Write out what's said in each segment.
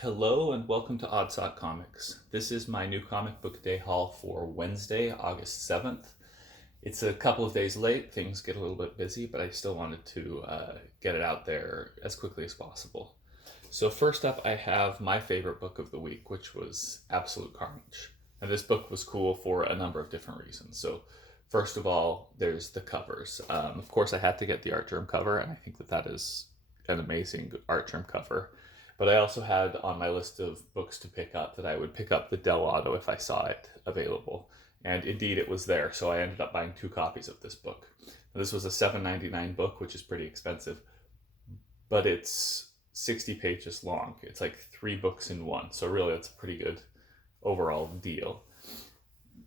Hello and welcome to Odd Sock Comics. This is my new comic book day haul for Wednesday, August 7th. It's a couple of days late, things get a little bit busy, but I still wanted to get it out there as quickly as possible. So, first up, I have my favorite book of the week, which was Absolute Carnage. And this book was cool for a number of different reasons. So, first of all, there's the covers. Of course, I had to get the art germ cover, and I think that is an amazing art germ cover. But I also had on my list of books to pick up that I would pick up the Dell Auto if I saw it available. And indeed, it was there, so I ended up buying 2 copies of this book. Now, this was a $7.99 book, which is pretty expensive, but it's 60 pages long. It's like 3 books in one, so really that's a pretty good overall deal.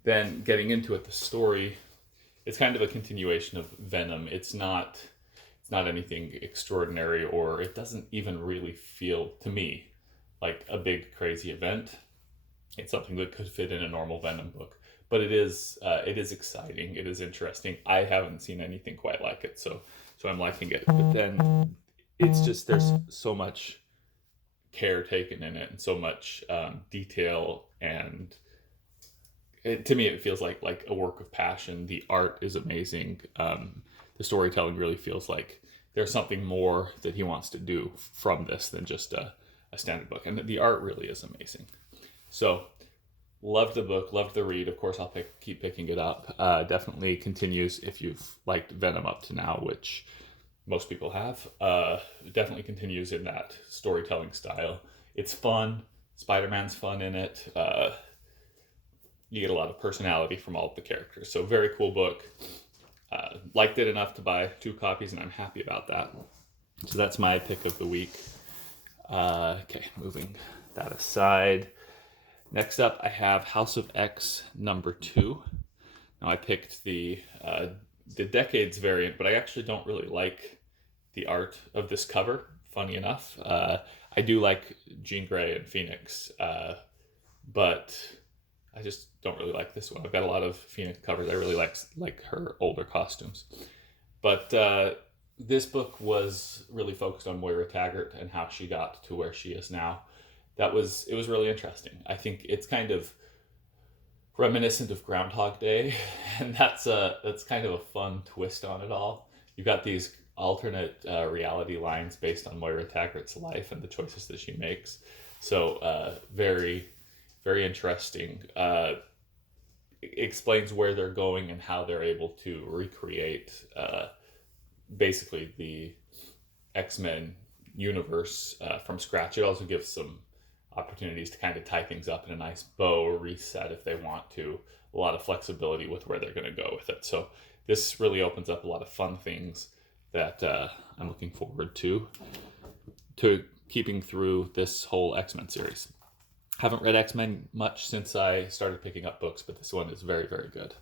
Then getting into it, the story, it's kind of a continuation of Venom. It's not anything extraordinary, or it doesn't even really feel to me like a big crazy event. It's something that could fit in a normal Venom book, but it is exciting. It is interesting. I haven't seen anything quite like it, so I'm liking it. But then it's just there's so much care taken in it and so much detail, and to me it feels like a work of passion. The art is amazing. The storytelling really feels like there's something more that he wants to do from this than just a standard book, and the art really is amazing. So loved the book, loved the read. Of course, I'll keep picking it up. Definitely continues if you've liked Venom up to now, which most people have. Definitely continues in that storytelling style. It's fun. Spider-Man's fun in it. You get a lot of personality from all of the characters. So very cool book. Liked it enough to buy 2 copies, and I'm happy about that. So that's my pick of the week. Okay, moving that aside. Next up, I have House of X #2. Now I picked the Decades variant, but I actually don't really like the art of this cover. Funny enough, I do like Jean Grey and Phoenix, but I just don't really like this one. I've got a lot of Phoenix covers. I really like her older costumes, but this book was really focused on Moira Taggart and how she got to where she is now. It was really interesting. I think it's kind of reminiscent of Groundhog Day, and that's kind of a fun twist on it all. You've got these alternate reality lines based on Moira Taggart's life and the choices that she makes. So very, very interesting. Explains where they're going and how they're able to recreate basically the X-Men universe from scratch. It also gives some opportunities to kind of tie things up in a nice bow or reset if they want to. A lot of flexibility with where they're going to go with it. So this really opens up a lot of fun things that I'm looking forward to keeping through this whole X-Men series. Haven't read X-Men much since I started picking up books, but this one is very, very good.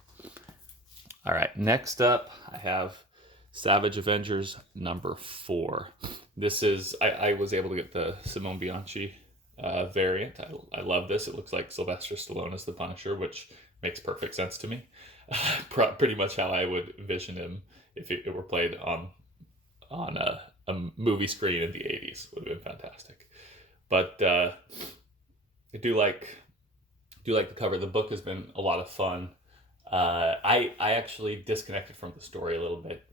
All right, next up, I have Savage Avengers #4. This is, I was able to get the Simone Bianchi variant. I love this. It looks like Sylvester Stallone as the Punisher, which makes perfect sense to me. Pretty much how I would envision him if it were played on a movie screen in the 80s. Would have been fantastic. But I do like the cover. The book has been a lot of fun. I actually disconnected from the story a little bit.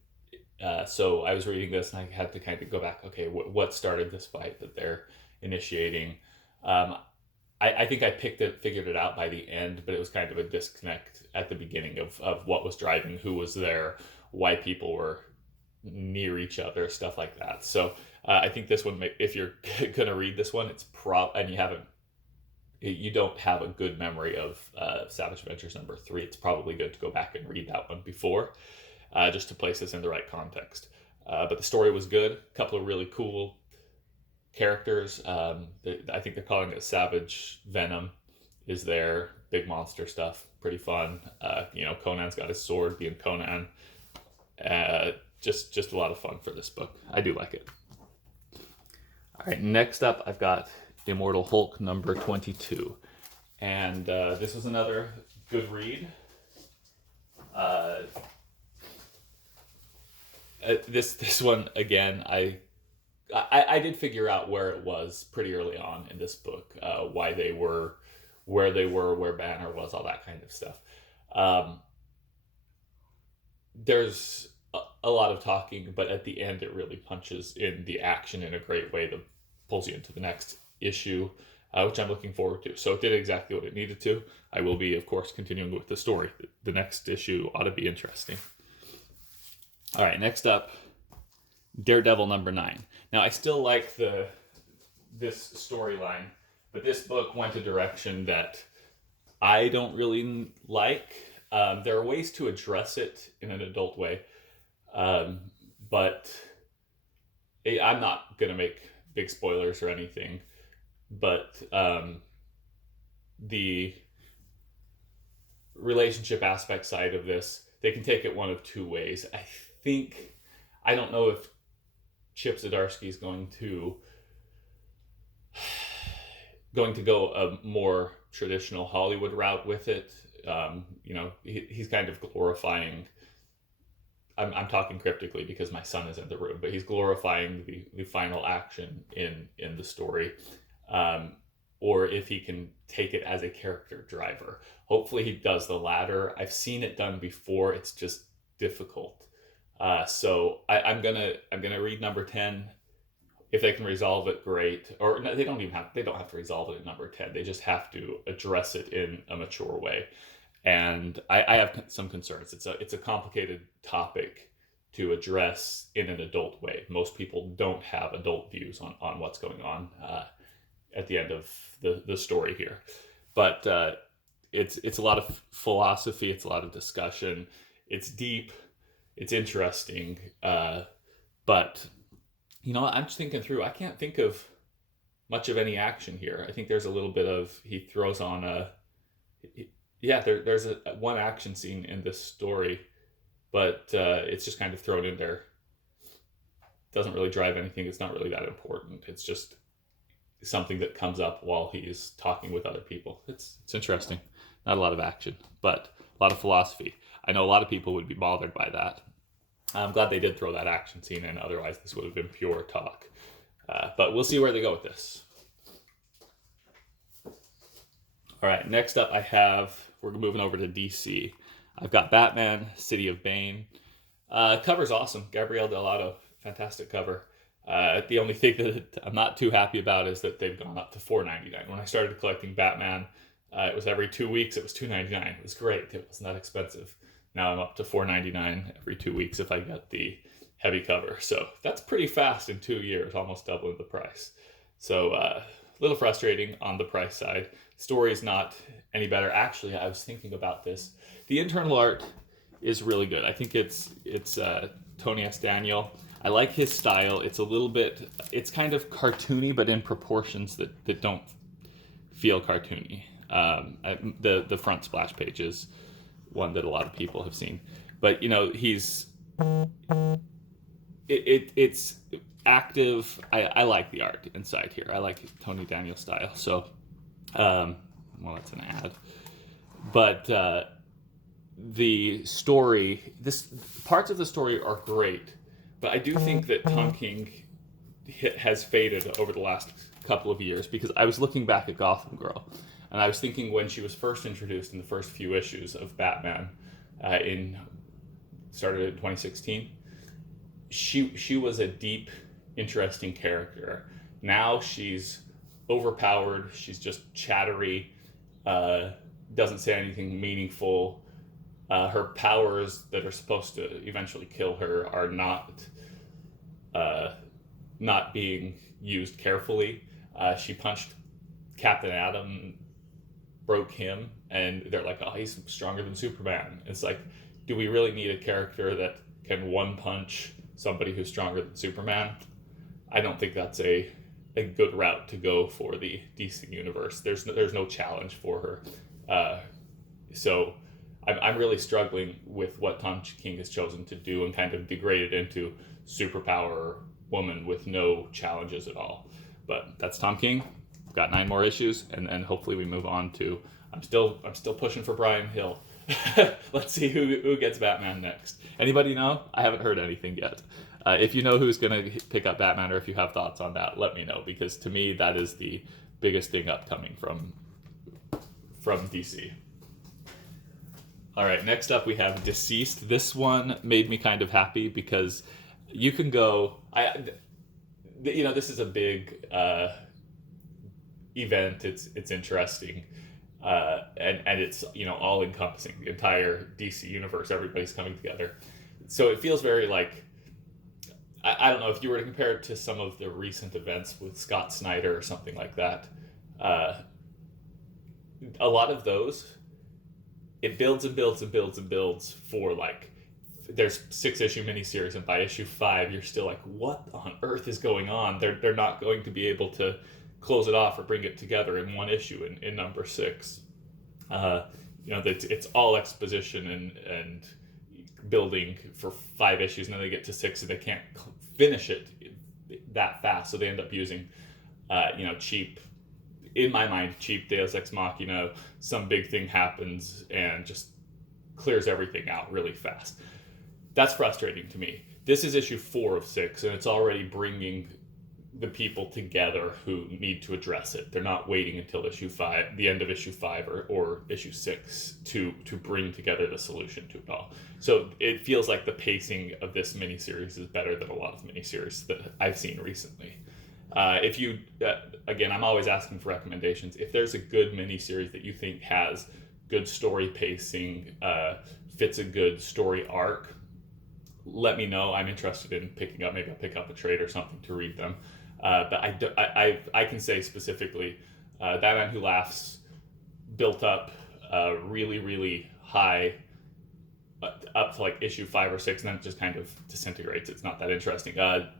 So I was reading this and I had to kind of go back. Okay, what started this fight that they're initiating? I think I figured it out by the end, but it was kind of a disconnect at the beginning of what was driving, who was there, why people were near each other, stuff like that. So I think this one, if you're gonna read this one, and you don't have a good memory of Savage Adventures #3, it's probably good to go back and read that one before, just to place this in the right context. But the story was good. A couple of really cool characters. I think they're calling it Savage Venom is there. Big monster stuff. Pretty fun. Conan's got his sword being Conan. Just a lot of fun for this book. I do like it. All right, next up I've got Immortal Hulk #22. And this was another good read. This one, again, I I did figure out where it was pretty early on in this book, why they were where they were, where Banner was, all that kind of stuff. Um, there's a lot of talking, but at the end it really punches in the action in a great way that pulls you into the next issue, which I'm looking forward to. So it did exactly what it needed to. I will be, of course, continuing with the story. The next issue ought to be interesting. All right, next up, Daredevil #9. Now, I still like this storyline, but this book went a direction that I don't really like. There are ways to address it in an adult way, but I'm not going to make big spoilers or anything, but the relationship aspect side of this, they can take it one of two ways. I don't know if Chip Zdarsky is going to go a more traditional Hollywood route with it. He's kind of glorifying. I'm talking cryptically because my son is in the room, but he's glorifying the final action in the story, or if he can take it as a character driver. Hopefully, he does the latter. I've seen it done before. It's just difficult. So I'm gonna read #10. If they can resolve it, great. Or no, they don't have to resolve it at #10. They just have to address it in a mature way. And I have some concerns. It's a complicated topic to address in an adult way. Most people don't have adult views on what's going on at the end of the story here. But it's a lot of philosophy. It's a lot of discussion. It's deep. It's interesting. But I'm just thinking through. I can't think of much of any action here. I think there's a little bit of, he throws on there's one action scene in this story, but it's just kind of thrown in there. Doesn't really drive anything. It's not really that important. It's just something that comes up while he's talking with other people. It's interesting. Not a lot of action, but a lot of philosophy. I know a lot of people would be bothered by that. I'm glad they did throw that action scene in. Otherwise, this would have been pure talk. But we'll see where they go with this. All right, next up we're moving over to DC. I've got Batman, City of Bane. Cover's awesome. Gabrielle Dell'Otto, fantastic cover. The only thing that I'm not too happy about is that they've gone up to $4.99. When I started collecting Batman, it was every 2 weeks. It was $2.99. It was great. It was not expensive. Now I'm up to $4.99 every 2 weeks if I get the heavy cover. So that's pretty fast in 2 years, almost doubling the price. So a little frustrating on the price side. Story is not any better. Actually, I was thinking about this. The internal art is really good. I think it's Tony S. Daniel. I like his style. It's kind of cartoony, but in proportions that don't feel cartoony. The front splash page is one that a lot of people have seen, but it's active. I like the art inside here. I like Tony Daniel style. So, that's an ad, but the story, parts of the story are great, but I do think that Tom King has faded over the last couple of years, because I was looking back at Gotham Girl, and I was thinking when she was first introduced in the first few issues of Batman, started in 2016, she was a deep, interesting character. Now she's overpowered. She's just chattery. Doesn't say anything meaningful. Her powers that are supposed to eventually kill her are not being used carefully. She punched Captain Atom, broke him, and they're like, oh, he's stronger than Superman. It's like, do we really need a character that can one punch somebody who's stronger than Superman? I don't think that's a good route to go for the DC universe. There's no challenge for her. So I'm really struggling with what Tom King has chosen to do and kind of degrade it into superpower woman with no challenges at all. But that's Tom King. We've got 9 more issues, and hopefully we move on to. I'm still pushing for Brian Hill. Let's see who gets Batman next. Anybody know? I haven't heard anything yet. If you know who's going to pick up Batman, or if you have thoughts on that, let me know, because to me that is the biggest thing upcoming from DC. All right, next up we have Deceased. This one made me kind of happy because you can go. This is a big event. It's interesting, and it's all encompassing, the entire DC universe. Everybody's coming together, so it feels very like. I don't know if you were to compare it to some of the recent events with Scott Snyder or something like that. A lot of those, it builds and builds and builds and builds for like, there's 6-issue miniseries, and by issue 5 you're still like, what on earth is going on? They're not going to be able to close it off or bring it together in one issue in number 6. It's all exposition and building for 5 issues, and then they get to 6 and they can't finish it that fast, so they end up using cheap, in my mind, cheap Deus Ex Machina. Some big thing happens and just clears everything out really fast. That's frustrating to me. This is issue 4 of 6, and it's already bringing the people together who need to address it. They're not waiting until issue 5, the end of issue 5 or issue 6 to bring together the solution to it all. So it feels like the pacing of this miniseries is better than a lot of miniseries that I've seen recently. If you, again, I'm always asking for recommendations. If there's a good miniseries that you think has good story pacing, fits a good story arc, let me know. I'm interested in picking up. Maybe I'll pick up a trade or something to read them. But I can say specifically, Batman Who Laughs built up really, really high, up to like issue 5 or 6, and then it just kind of disintegrates. It's not that interesting.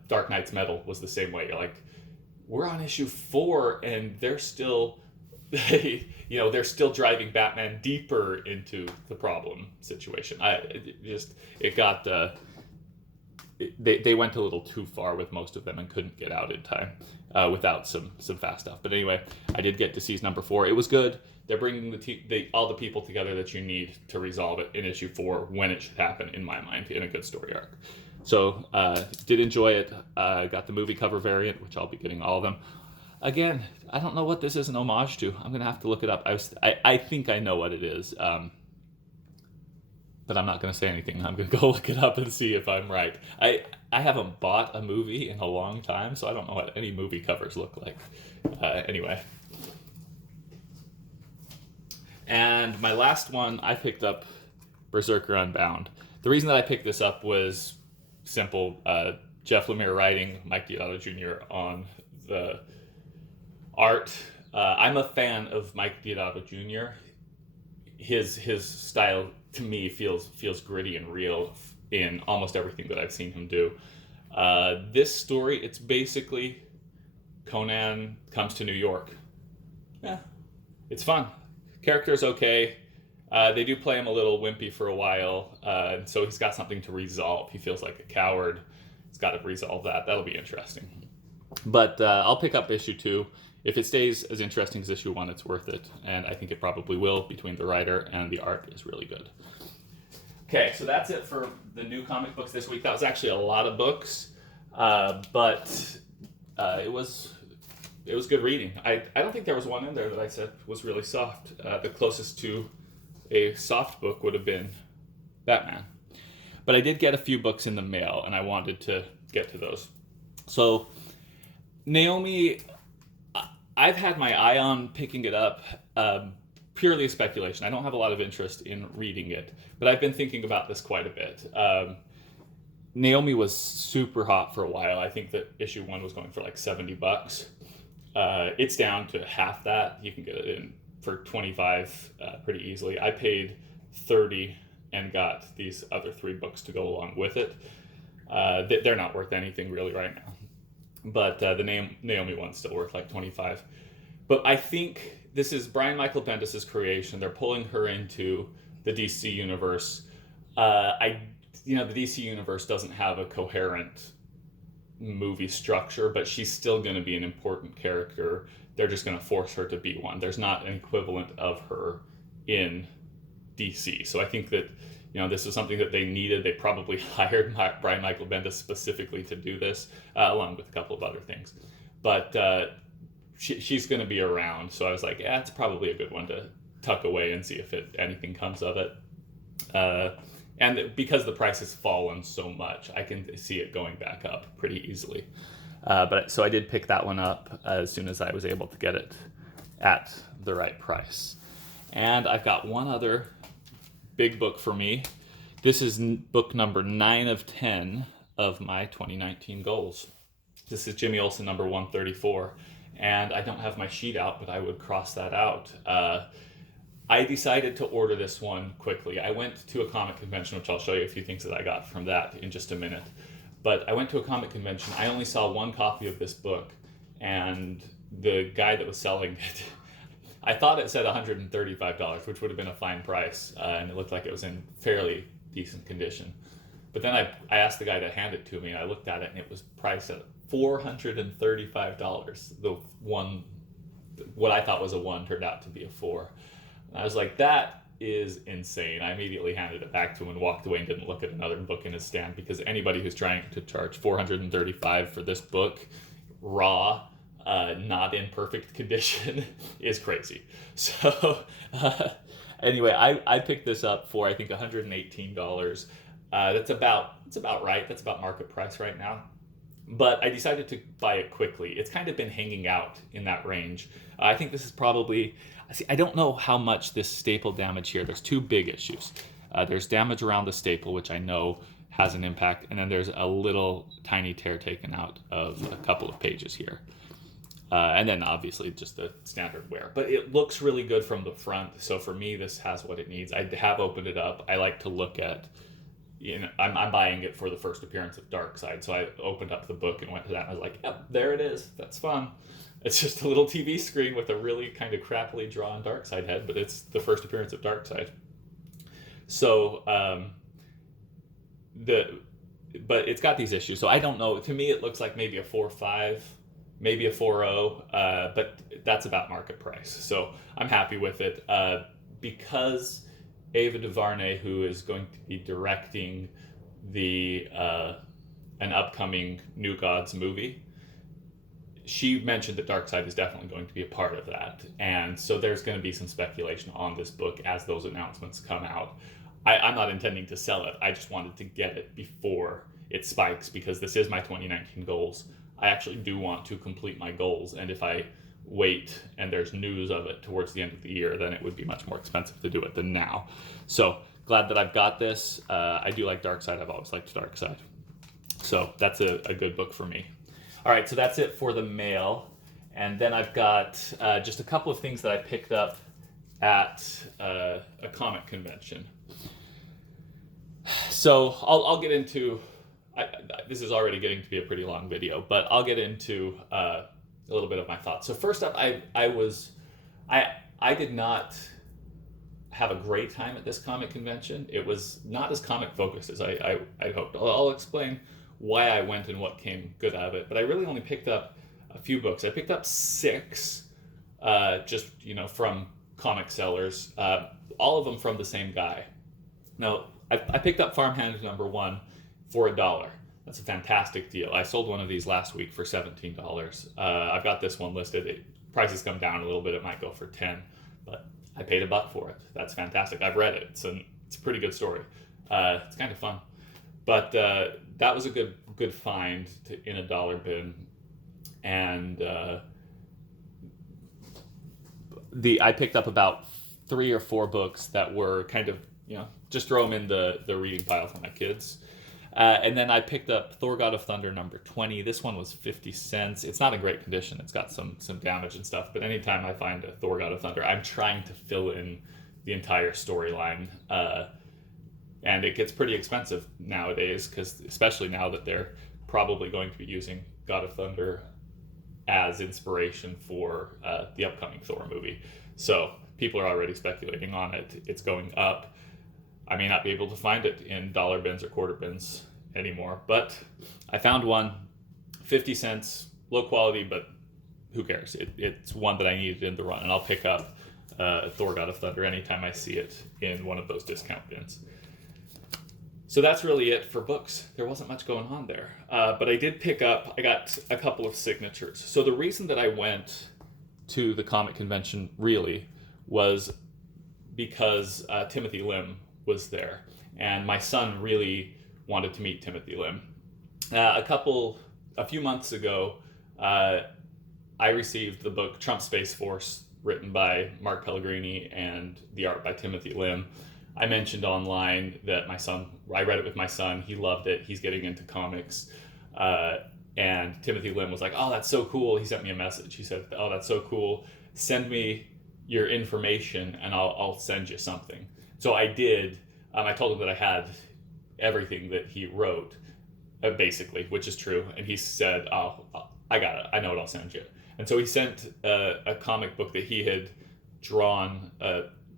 Dark Knight's Metal was the same way. You're like, we're on issue 4, and they're still, they're still driving Batman deeper into the problem situation. They went a little too far with most of them and couldn't get out in time without some fast stuff. But anyway, I did get Deceased number 4. It was good. They're bringing all the people together that you need to resolve it in issue 4 when it should happen, in my mind, in a good story arc. So did enjoy it. Got the movie cover variant, which I'll be getting all of them. Again, I don't know what this is an homage to. I'm gonna have to look it up. I think I know what it is. But I'm not going to say anything. I'm going to go look it up and see if I'm right. I haven't bought a movie in a long time, so I don't know what any movie covers look like. Anyway. And my last one, I picked up Berserker Unbound. The reason that I picked this up was simple. Jeff Lemire writing, Mike Deodato Jr. on the art. I'm a fan of Mike Deodato Jr. His style, to me, feels gritty and real in almost everything that I've seen him do. This story, it's basically Conan comes to New York. Yeah, it's fun. Character's okay. They do play him a little wimpy for a while, and so he's got something to resolve. He feels like a coward. He's got to resolve that. That'll be interesting. But I'll pick up issue 2. If it stays as interesting as issue 1, it's worth it, and I think it probably will. Between the writer and the art is really good. Okay, so that's it for the new comic books this week. That was actually a lot of books, but it was good reading. I don't think there was one in there that I said was really soft. The closest to a soft book would have been Batman. But I did get a few books in the mail, and I wanted to get to those. So, Naomi, I've had my eye on picking it up, purely a speculation. I don't have a lot of interest in reading it, but I've been thinking about this quite a bit. Naomi was super hot for a while. I think that issue 1 was going for like $70. It's down to half that. You can get it in for $25 pretty easily. I paid $30 and got these other 3 books to go along with it. They're not worth anything really right now. But the Naomi one's still worth like $25. But I think this is Brian Michael Bendis' creation. They're pulling her into the DC universe. The DC universe doesn't have a coherent movie structure, but she's still going to be an important character. They're just going to force her to be one. There's not an equivalent of her in DC. So I think that this was something that they needed. They probably hired Brian Michael Bendis specifically to do this, along with a couple of other things. But she's going to be around, so I was like, yeah, it's probably a good one to tuck away and see if anything comes of it. And because the price has fallen so much, I can see it going back up pretty easily. So I did pick that one up as soon as I was able to get it at the right price. And I've got one other big book for me. This is book number 9 of 10 of my 2019 goals. This is Jimmy Olsen number 134. And I don't have my sheet out, but I would cross that out. I decided to order this one quickly. I went to a comic convention, which I'll show you a few things that I got from that in just a minute. But I went to a comic convention. I only saw one copy of this book, and the guy that was selling it, I thought it said $135, which would have been a fine price, and it looked like it was in fairly decent condition. But then I asked the guy to hand it to me, and I looked at it, and it was priced at $435. The one, what I thought was a 1 turned out to be a 4. And I was like, that is insane. I immediately handed it back to him and walked away and didn't look at another book in his stand, because anybody who's trying to charge $435 for this book, raw, not in perfect condition, is crazy. So anyway, I picked this up for, I think, $118. That's about right. That's about market price right now. But I decided to buy it quickly. It's kind of been hanging out in that range. I think this is probably, I don't know how much this staple damage here. There's 2 big issues. There's damage around the staple, which I know has an impact, and then there's a little tiny tear taken out of a couple of pages here. And then obviously just the standard wear. But it looks really good from the front, so for me this has what it needs. I have opened it up. I like to look at, I'm buying it for the first appearance of Darkseid, so I opened up the book and went to that, and I was like, yep, there it is. That's fun. It's just a little TV screen with a really kind of crappily drawn Darkseid head, but it's the first appearance of Darkseid. So, but it's got these issues, so I don't know. To me, it looks like maybe a 4.5, maybe a 4.0, but that's about market price. So I'm happy with it, because Ava DuVernay, who is going to be directing an upcoming New Gods movie, she mentioned that Darkseid is definitely going to be a part of that. And so there's going to be some speculation on this book as those announcements come out. I'm not intending to sell it. I just wanted to get it before it spikes, because this is my 2019 goals. I actually do want to complete my goals, and if I wait and there's news of it towards the end of the year, then it would be much more expensive to do it than now. So glad that I've got this. I do like Darkseid. I've always liked Darkseid. So that's a good book for me. All right, so that's it for the mail. And then I've got just a couple of things that I picked up at a comic convention. So I'll get into, this is already getting to be a pretty long video, but I'll get into a little bit of my thoughts. So first up, I did not have a great time at this comic convention. It was not as comic focused as I hoped. I'll explain why I went and what came good out of it, but I really only picked up a few books. I picked up 6, just from comic sellers, all of them from the same guy. Now, I picked up Farmhand number 1 for $1. That's a fantastic deal. I sold one of these last week for $17. I've got this one listed. Prices come down a little bit. It might go for $10, but I paid $1 for it. That's fantastic. I've read it. It's a pretty good story. It's kind of fun. But that was a good find in a dollar bin. And I picked up about 3 or 4 books that were kind of, just throw them in the reading pile for my kids. And then I picked up Thor God of Thunder number 20. This one was 50 cents. It's not in great condition. It's got some damage and stuff. But anytime I find a Thor God of Thunder, I'm trying to fill in the entire storyline. And it gets pretty expensive nowadays, because especially now that they're probably going to be using God of Thunder as inspiration for the upcoming Thor movie. So people are already speculating on it. It's going up. I may not be able to find it in dollar bins or quarter bins anymore, but I found one, 50 cents, low quality, but who cares? It's one that I needed in the run, and I'll pick up Thor God of Thunder anytime I see it in one of those discount bins. So that's really it for books. There wasn't much going on there. But I did I got a couple of signatures. So the reason that I went to the comic convention really was because Timothy Lim was there. And my son really wanted to meet Timothy Lim. A few months ago, I received the book Trump Space Force, written by Mark Pellegrini and the art by Timothy Lim. I mentioned online that I read it with my son. He loved it. He's getting into comics. And Timothy Lim was like, "Oh, that's so cool." He sent me a message. He said, "Oh, that's so cool. Send me your information and I'll send you something." So I did. I told him that I had everything that he wrote, basically, which is true. And he said, "Oh, I got it. I know what I'll send you." And so he sent a comic book that he had drawn,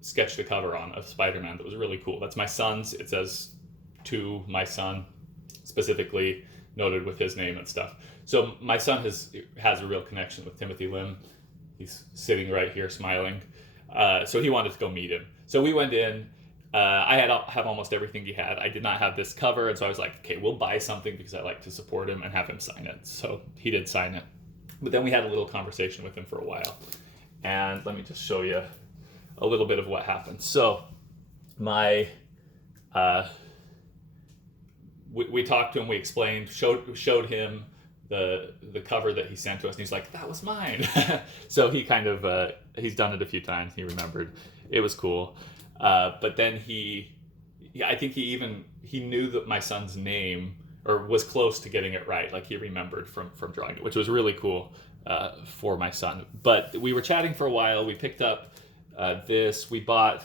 sketched the cover on, of Spider-Man that was really cool. That's my son's. It says, "To my son," specifically noted with his name and stuff. So my son has a real connection with Timothy Lim. He's sitting right here smiling. So he wanted to go meet him. So we went in. I have almost everything he had. I did not have this cover, and so I was like, okay, we'll buy something because I like to support him and have him sign it. So he did sign it. But then we had a little conversation with him for a while. And let me just show you a little bit of what happened. So we talked to him, we explained, showed him the cover that he sent to us, and he's like, "That was mine." So he kind of he's done it a few times. He remembered. It was cool. But then I think he knew that my son's name, or was close to getting it right. Like he remembered from drawing it, which was really cool for my son. But we were chatting for a while. We picked up this. We bought.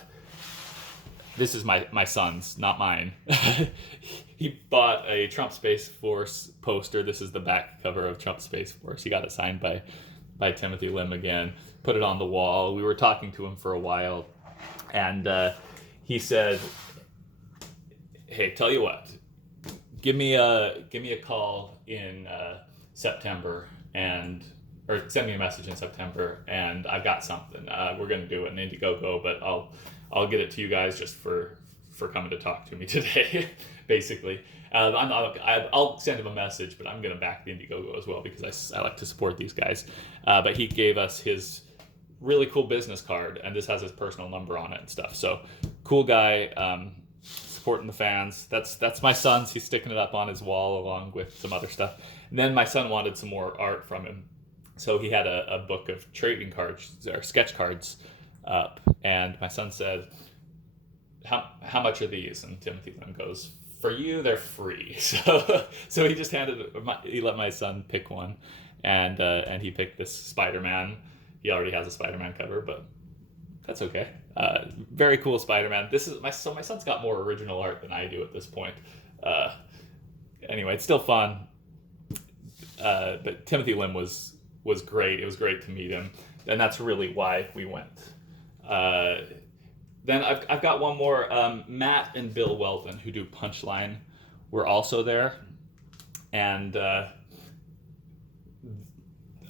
This is my son's, not mine. He bought a Trump Space Force poster. This is the back cover of Trump Space Force. He got it signed by Timothy Lim again. Put it on the wall. We were talking to him for a while, and he said, "Hey, tell you what, give me a call in September, or send me a message in September, and I've got something. We're gonna do it in Indiegogo, but I'll get it to you guys just for coming to talk to me today," basically. I'll send him a message, but I'm going to back the Indiegogo as well because I like to support these guys. But he gave us his really cool business card, and this has his personal number on it and stuff. So cool guy, supporting the fans. That's my son's. He's sticking it up on his wall along with some other stuff. And then my son wanted some more art from him. So he had a book of trading cards, or sketch cards, up, and my son said, how much are these? And Timothy Lim goes, "For you, they're free." So he just he let my son pick one, and he picked this Spider-Man. He already has a Spider-Man cover, but that's okay. Very cool Spider-Man. This is my son's got more original art than I do at this point. Anyway, it's still fun. But Timothy Lim was great. It was great to meet him, and that's really why we went. Then I've got one more. Matt and Bill Weldon, who do Punchline, were also there, and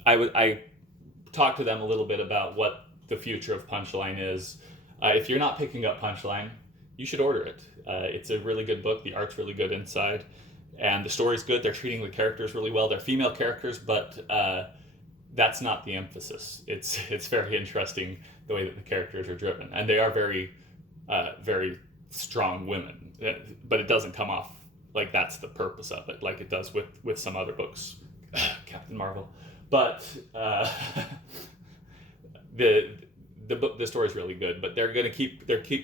I talked to them a little bit about what the future of Punchline is. If you're not picking up Punchline, you should order it. It's a really good book. The art's really good inside, and the story's good. They're treating the characters really well. They're female characters, but that's not the emphasis. It's very interesting the way that the characters are driven, and they are very, very strong women. But it doesn't come off like that's the purpose of it, like it does with some other books, Captain Marvel. But the story's really good. But they're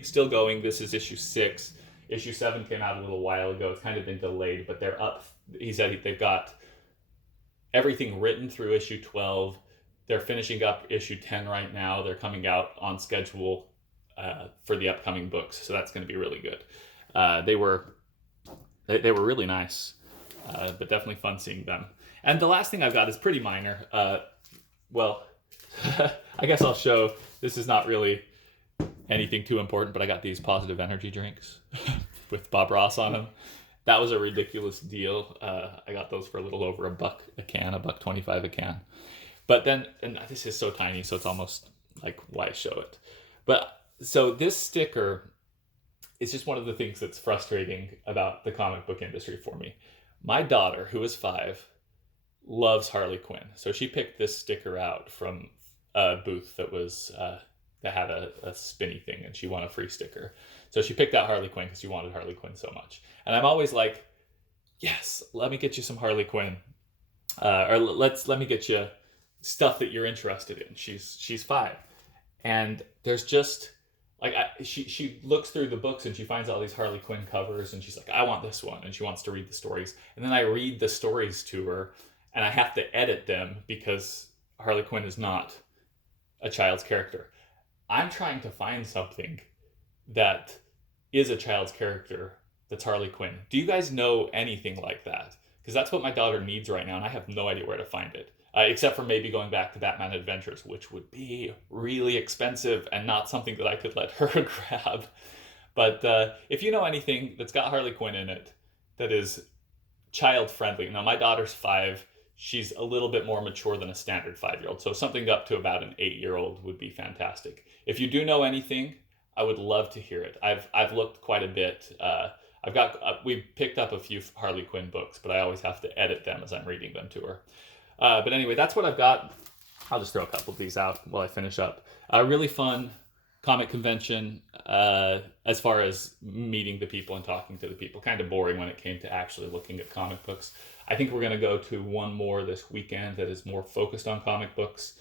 still going. This is issue 6. Issue 7 came out a little while ago. It's kind of been delayed, but they're up. He said they've got everything written through issue 12. They're finishing up issue 10 right now. They're coming out on schedule for the upcoming books, so that's going to be really good. They were really nice, but definitely fun seeing them. And the last thing I've got is pretty minor. Well, I guess I'll show. This is not really anything too important, but I got these positive energy drinks with Bob Ross on them. That was a ridiculous deal. I got those for a little over $1 a can, $1.25 a can. But then, and this is so tiny, so it's almost like, why show it? But so this sticker it's just one of the things that's frustrating about the comic book industry for me. My daughter, who is 5, loves Harley Quinn. So she picked this sticker out from a booth that was that had a spinny thing, and she won a free sticker. So she picked out Harley Quinn because she wanted Harley Quinn so much. And I'm always like, yes, let me get you some Harley Quinn, or let me get you stuff that you're interested in. She's 5, and there's just like she looks through the books and she finds all these Harley Quinn covers, and she's like, I want this one, and she wants to read the stories. And then I read the stories to her, and I have to edit them because Harley Quinn is not a child's character. I'm trying to find something that is a child's character that's Harley Quinn. Do you guys know anything like that? Because that's what my daughter needs right now, and I have no idea where to find it. Except for maybe going back to Batman Adventures, which would be really expensive and not something that I could let her grab. But if you know anything that's got Harley Quinn in it that is child-friendly. Now, my daughter's 5. She's a little bit more mature than a standard 5-year-old. So something up to about an 8-year-old would be fantastic. If you do know anything, I would love to hear it. I've looked quite a bit. We picked up a few Harley Quinn books, but I always have to edit them as I'm reading them to her. But anyway, that's what I've got. I'll just throw a couple of these out while I finish up. A really fun comic convention as far as meeting the people and talking to the people. Kind of boring when it came to actually looking at comic books. I think we're going to go to one more this weekend that is more focused on comic books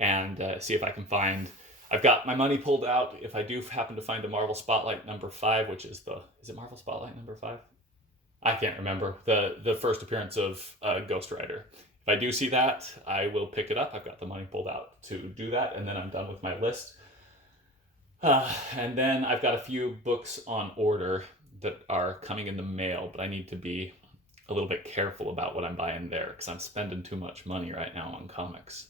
and see if I can find... I've got my money pulled out. If I do happen to find a Marvel Spotlight number 5, which is is it Marvel Spotlight number 5? I can't remember. The first appearance of Ghost Rider. If I do see that, I will pick it up. I've got the money pulled out to do that, and then I'm done with my list. And then I've got a few books on order that are coming in the mail, but I need to be a little bit careful about what I'm buying there because I'm spending too much money right now on comics.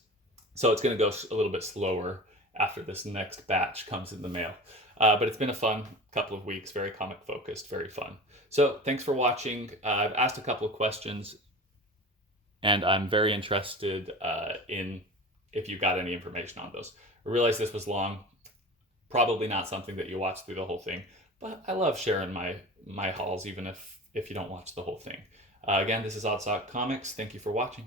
So it's going to go a little bit slower after this next batch comes in the mail. But it's been a fun couple of weeks, very comic focused, very fun. So thanks for watching. I've asked a couple of questions, and I'm very interested in if you got any information on those. I realize this was long, probably not something that you watch through the whole thing, but I love sharing my hauls even if you don't watch the whole thing. Again, this is Oddsock Comics. Thank you for watching.